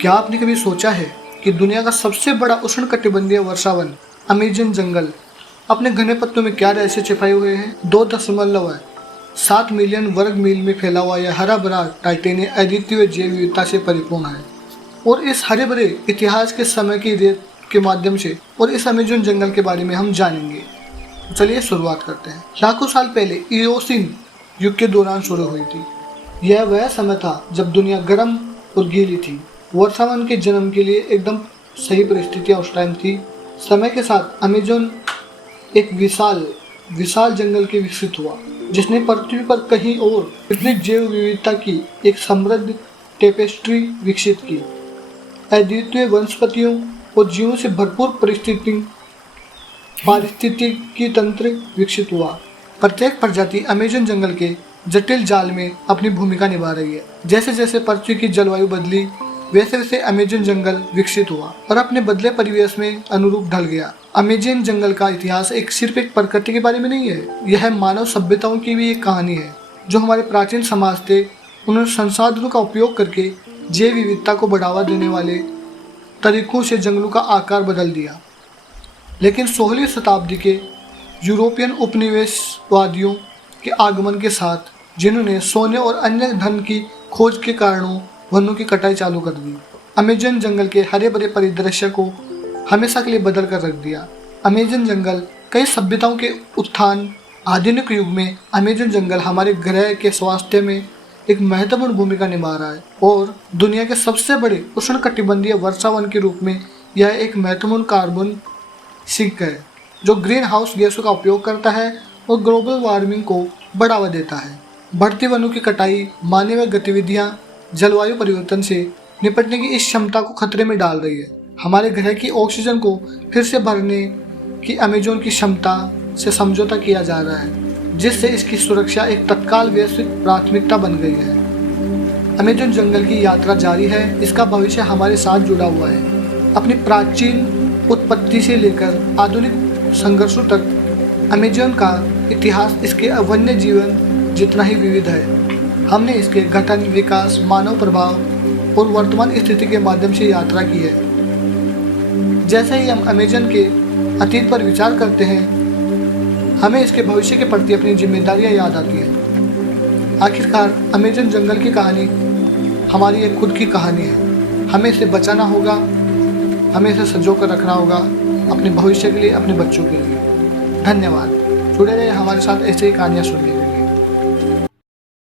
क्या आपने कभी सोचा है कि दुनिया का सबसे बड़ा उष्णकटिबंधीय वर्षावन अमेजन जंगल अपने घने पत्तों में क्या रहस्य छिपाए हुए हैं? 2.7 मिलियन वर्ग मील में फैला हुआ यह हरा भरा टाइटेनिय अद्वितीय जैव विविधता से परिपूर्ण है और इस हरे भरे इतिहास के समय की रेत के माध्यम से और इस अमेजन जंगल के बारे में हम जानेंगे। तो चलिए शुरुआत करते हैं। लाखों साल पहले इओसिन युग के दौरान शुरू हुई थी। यह वह समय था जब दुनिया गर्म और गीली थी। वर्षावन के जन्म के लिए एकदम सही परिस्थितियां उस टाइम थी। समय के साथ अमेजन एक विशाल जंगल के विकसित हुआ, जिसने पृथ्वी पर कहीं और विपरीत जैव विविधता की एक समृद्ध टेपेस्ट्री विकसित की। अद्वितीय वनस्पतियों और जीवों से भरपूर पारिस्थितिकी तंत्र विकसित हुआ। प्रत्येक प्रजाति अमेजन जंगल के जटिल जाल में अपनी भूमिका निभा रही है। जैसे जैसे पृथ्वी की जलवायु बदली, वैसे वैसे अमेजन जंगल विकसित हुआ और अपने बदले परिवेश में अनुरूप ढल गया। अमेजन जंगल का इतिहास सिर्फ एक प्रकृति के बारे में नहीं है, यह मानव सभ्यताओं की भी एक कहानी है। जो हमारे प्राचीन समाज थे, उन्होंने संसाधनों का उपयोग करके जैव विविधता को बढ़ावा देने वाले तरीकों से जंगलों का आकार बदल दिया। लेकिन 16वीं शताब्दी के यूरोपियन उपनिवेशवादियों के आगमन के साथ, जिन्होंने सोने और अन्य धन की खोज के कारणों वनों की कटाई चालू कर दी, अमेजन जंगल के हरे भरे परिदृश्य को हमेशा के लिए बदल कर रख दिया। अमेजन जंगल कई सभ्यताओं के उत्थान। आधुनिक युग में अमेजन जंगल हमारे ग्रह के स्वास्थ्य में एक महत्वपूर्ण भूमिका निभा रहा है और दुनिया के सबसे बड़े उष्णकटिबंधीय वर्षावन के रूप में यह एक महत्वपूर्ण कार्बन सिंक है, जो ग्रीन हाउस गैसों का उपयोग करता है और ग्लोबल वार्मिंग को बढ़ावा देता है। बढ़ती वनों की कटाई, मानवीय गतिविधियां जलवायु परिवर्तन से निपटने की इस क्षमता को खतरे में डाल रही है। हमारे ग्रह की ऑक्सीजन को फिर से भरने की अमेजन की क्षमता से समझौता किया जा रहा है, जिससे इसकी सुरक्षा एक तत्काल वैश्विक प्राथमिकता बन गई है। अमेजन जंगल की यात्रा जारी है, इसका भविष्य हमारे साथ जुड़ा हुआ है। अपनी प्राचीन उत्पत्ति से लेकर आधुनिक संघर्षों तक अमेजन का इतिहास इसके वन्य जीवन जितना ही विविध है। हमने इसके गठन, विकास, मानव प्रभाव और वर्तमान स्थिति के माध्यम से यात्रा की है। जैसे ही हम अमेजन के अतीत पर विचार करते हैं, हमें इसके भविष्य के प्रति अपनी जिम्मेदारियां याद आती है। आखिरकार अमेजन जंगल की कहानी हमारी एक खुद की कहानी है। हमें इसे बचाना होगा, हमें इसे संजो कर रखना होगा अपने भविष्य के लिए, अपने बच्चों के लिए। धन्यवाद। जुड़े रहे हमारे साथ ऐसे ही कहानियाँ सुनिए।